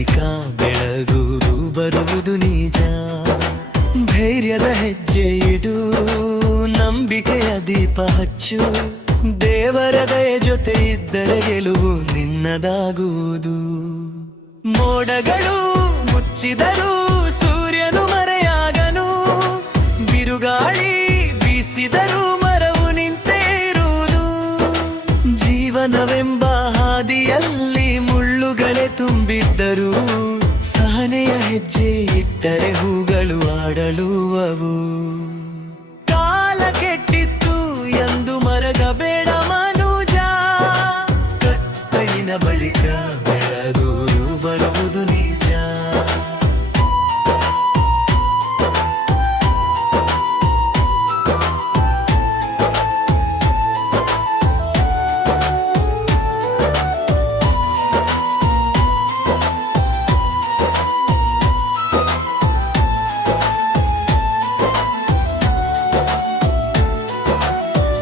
ಬಳಿಕ ಬೆಳಗು ಬರುವುದು ನಿಜ. ಧೈರ್ಯದ ಹೆಜ್ಜೆ ಇಡು, ನಂಬಿಕೆಯ ದೀಪ ಹಚ್ಚು. ದೇವರ ದಯೆ ಜೊತೆ ಇದ್ದರೆ ಗೆಲುವು ನಿನ್ನದಾಗುವುದು. ಮೋಡಗಳು ಮುಚ್ಚಿದರೂ ಸೂರ್ಯನು ಮರೆಯಾಗನು. ಬಿರುಗಾಳಿ ಬೀಸಿದರೂ ಮರವು ನಿಂತೇ ಇರುವುದು. ಜೀವನವೆಂಬ ಹಾದಿಯಲ್ಲಿ ಮುಳ್ಳುಗಳೇ ತುಂಬಿದ್ದರು. ಸಹನೆಯ ಹೆಜ್ಜೆ ಇಟ್ಟರೆ ಹೂಗಳು ಆಡಲುವವು. ಕಾಲ ಕೆಟ್ಟಿತ್ತು ಎಂದು ಮರಗಬೇಡ ಮನುಜ. ಕತ್ತಲಿನ ಬಳಿಕ ಬೆಳಗು ಬರುವುದು ನಿಜ.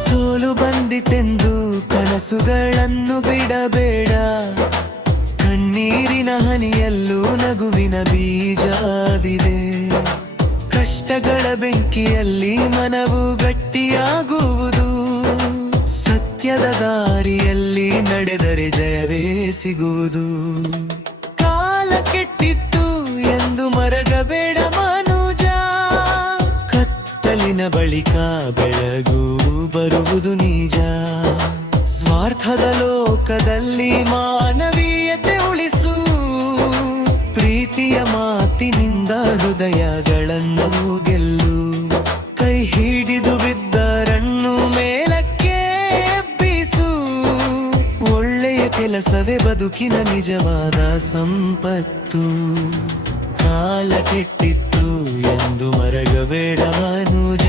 ಸೋಲು ಬಂದಿತೆಂದು ಕನಸುಗಳನ್ನು ಬಿಡಬೇಡ. ಕಣ್ಣೀರಿನ ಹನಿಯಲ್ಲೂ ನಗುವಿನ ಬೀಜವಿದೆ. ಕಷ್ಟಗಳ ಬೆಂಕಿಯಲ್ಲಿ ಮನವು ಗಟ್ಟಿಯಾಗುವುದು. ಸತ್ಯದ ದಾರಿಯಲ್ಲಿ ನಡೆದರೆ ಜಯವೇ ಸಿಗುವುದು. ಕಾಲ ಕೆಟ್ಟಿತ್ತು ಎಂದು ಮರಗಬೇಡ ಮನುಜ. ಕತ್ತಲಿನ ಬಳಿಕ ಬೆಳಗು ಬರುವುದು ನಿಜ. ಸ್ವಾರ್ಥದ ಲೋಕದಲ್ಲಿ ಮಾನವೀಯತೆ ಉಳಿಸು. ಪ್ರೀತಿಯ ಮಾತಿನಿಂದ ಹೃದಯಗಳನ್ನು ಗೆಲ್ಲು. ಕೈ ಹಿಡಿದು ಬಿದ್ದರನ್ನು ಮೇಲಕ್ಕೆ ಎಬ್ಬಿಸು. ಒಳ್ಳೆಯ ಕೆಲಸವೇ ಬದುಕಿನ ನಿಜವಾದ ಸಂಪತ್ತು. ಕಾಲ ಕೆಟ್ಟಿತ್ತು ಎಂದು ಮರಗಬೇಡ ಮನುಜ.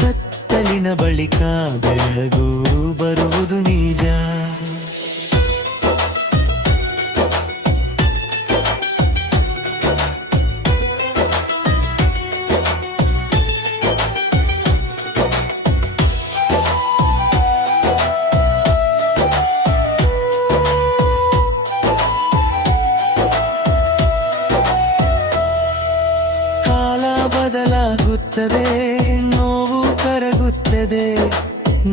ಕತ್ತಲಿನ ಬಳಿಕ ಬೆಳಗು ಬರುವುದು ನಿಜ. ಕಾಲ ಬದಲಾಗುತ್ತದೆ, ನೋವು ಕರಗುತ್ತದೆ.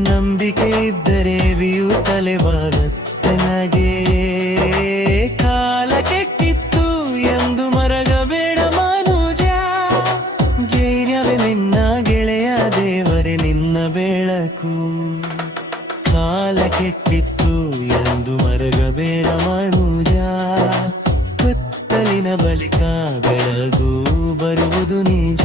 ನಂಬಿಕೆ ಇದ್ದರೆ ಬಿಯುತ್ತಲೇ ಬಾಗುತ್ತೆ ನಗೆ. ಕಾಲ ಕೆಟ್ಟಿತ್ತು ಎಂದು ಮರಗಬೇಡ ಮನುಜ. ಧೈರ್ಯವೇ ನಿನ್ನ ಗೆಳೆಯ, ದೇವರೇ ನಿನ್ನ ಬೆಳಕು. ಕಾಲ ಕೆಟ್ಟಿತ್ತು ಎಂದು ಮರಗಬೇಡ ಮನುಜ. ಕತ್ತಲಿನ ಬಳಿಕ ಬೆಳಗು ಬರುವುದು ನಿಜ.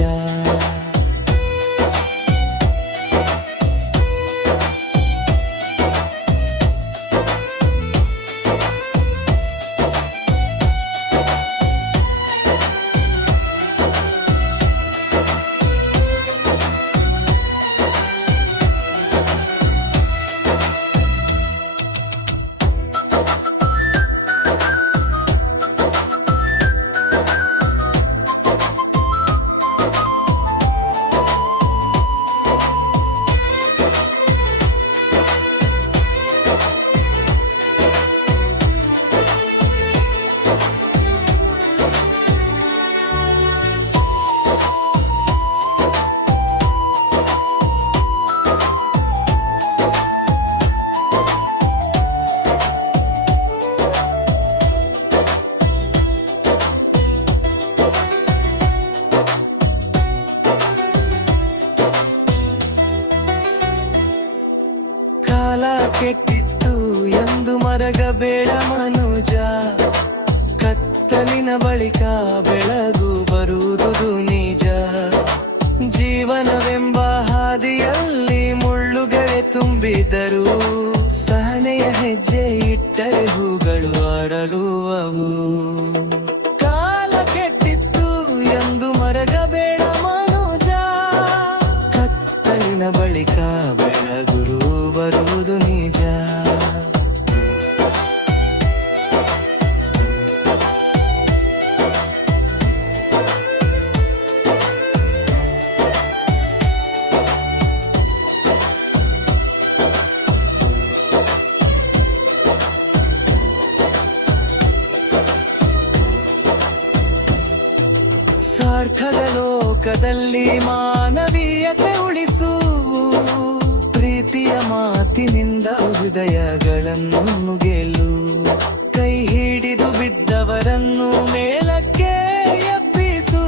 ಕಾಲ ಕೆಟ್ಟಿತ್ತು ಎಂದು ಮರಗಬೇಡ ಮನುಜ. ಕತ್ತಲಿನ ಬಳಿಕ ಬೆಳಗು ಬರುವುದು ನಿಜ. ಜೀವನವೆಂಬ ಹಾದಿಯಲ್ಲಿ ಮುಳ್ಳುಗಳೇ ತುಂಬಿದರು. ಸಹನೆಯ ಹೆಜ್ಜೆ ಇಟ್ಟರೆ ಹೂಗಳು ಆಡಲುವವು. ಕಾಲ ಕೆಟ್ಟಿತ್ತು ಎಂದು ಮರಗಬೇಡ ಮನುಜ. ಕತ್ತಲಿನ ಬಳಿಕ ಬೆಳಗು ಬರುವುದು ನಿಜ. ಸ್ವಾರ್ಥದ ಲೋಕದಲ್ಲಿ ಮಾನವೀಯತೆ ಉಳಿಸು, ಪ್ರೀತಿಯ ಮಾತಿನಿಂದ ಹೃದಯಗಳನ್ನು ಗೆಲ್ಲು, ಕೈ ಹಿಡಿದು ಬಿದ್ದವರನ್ನು ಮೇಲಕ್ಕೆ ಎಬ್ಬಿಸು,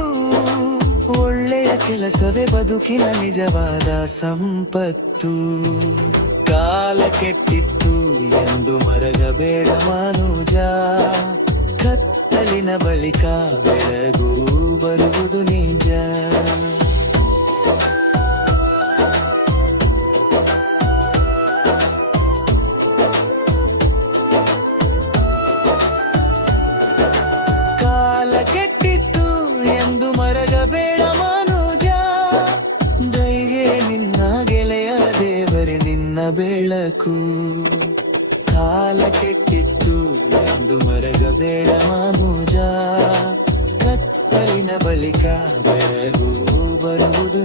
ಒಳ್ಳೆಯ ಕೆಲಸವೇ ಬದುಕಿನ ನಿಜವಾದ ಸಂಪತ್ತು. ಕಾಲ ಕೆಟ್ಟಿತ್ತು ಎಂದು ಮರಗಬೇಡ ಮನುಜ, ಕತ್ತಲಿನ ಬಳಿಕ ಬೆಳಗು ಬರುವುದು ನಿಜ. ಕಾಲ ಕೆಟ್ಟಿತ್ತು ಎಂದು ಮರಗಬೇಡ ಮನುಜ, ದೈಗೆ ನಿನ್ನ ಗೆಳೆಯ ದೇವರೇ ನಿನ್ನ ಬೆಳಕು. ಕಾಲ ಕೆಟ್ಟಿತ್ತು ಎಂದು ಮರಗಬೇಡ ಮನುಜ, ಕತ್ತಲಿನ ಬಳಿಕ ಬೆಳಗು ಬರುವುದು